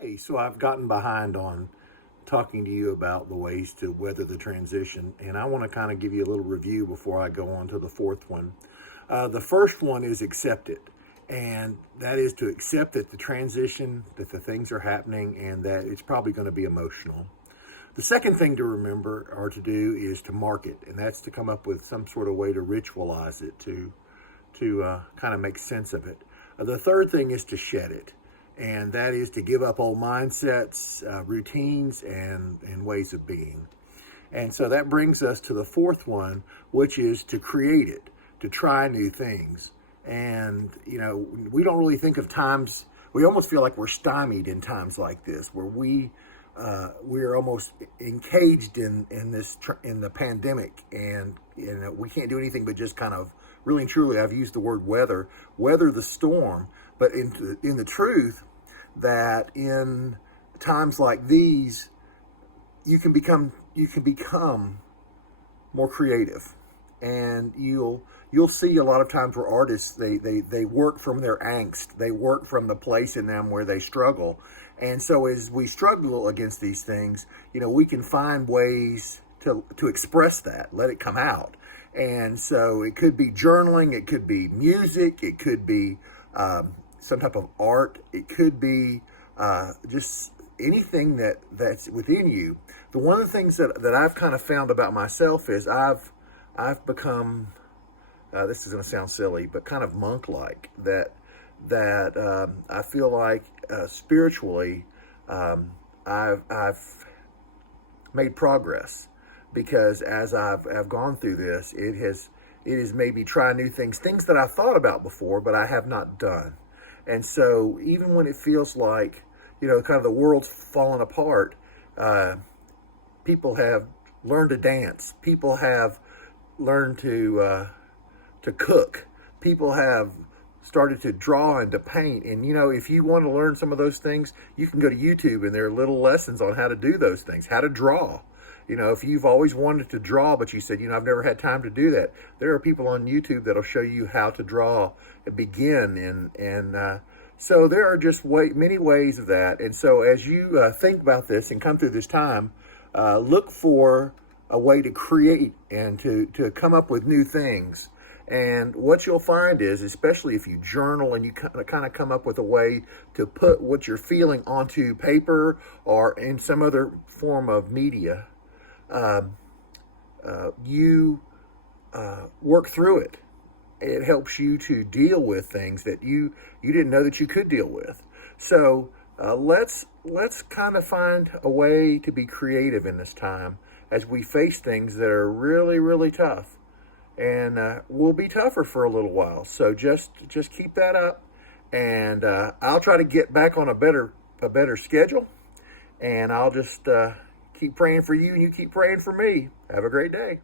Hey, so I've gotten behind on talking to you about the ways to weather the transition, and I want to kind of give you a little review before I go on to the fourth one. The first one is accept it, and that is to accept that the transition, that the things are happening, and that it's probably going to be emotional. The second thing to remember or to do is to mark it, and that's to come up with some sort of way to ritualize it, to kind of make sense of it. The third thing is to shed it, and that is to give up old mindsets, routines, and ways of being. And so that brings us to the fourth one, which is to create it, to try new things. And, we don't really think of times, we almost feel like we're stymied in times like this, where we're almost encaged in the pandemic, and we can't do anything but just kind of really and truly, I've used the word weather the storm. But in the truth, that in times like these, you can become more creative, and you'll see a lot of times where artists they work from their angst, they work from the place in them where they struggle. And so as we struggle against these things, we can find ways to express that, let it come out. And so it could be journaling, it could be music, it could be some type of art, it could be just anything that's within you. The one of the things that I've kind of found about myself is I've become, this is going to sound silly, but kind of monk-like, that I feel like spiritually I've made progress, because as I've gone through this, it has made me try new things that I thought about before, but I have not done. And so even when it feels like, kind of the world's falling apart, people have learned to dance. People have learned to cook. People have started to draw and to paint. And, if you want to learn some of those things, you can go to YouTube, and there are little lessons on how to do those things, how to draw. If you've always wanted to draw, but you said, I've never had time to do that, there are people on YouTube that'll show you how to draw and begin. So there are just many ways of that. And so as you think about this and come through this time, look for a way to create and to come up with new things. And what you'll find is, especially if you journal and you kind of come up with a way to put what you're feeling onto paper or in some other form of media, you work through it. It helps you to deal with things that you didn't know that you could deal with. So let's kind of find a way to be creative in this time as we face things that are really, really tough, and will be tougher for a little while. So just keep that up, and I'll try to get back on a better schedule, and I'll just keep praying for you, and you keep praying for me. Have a great day.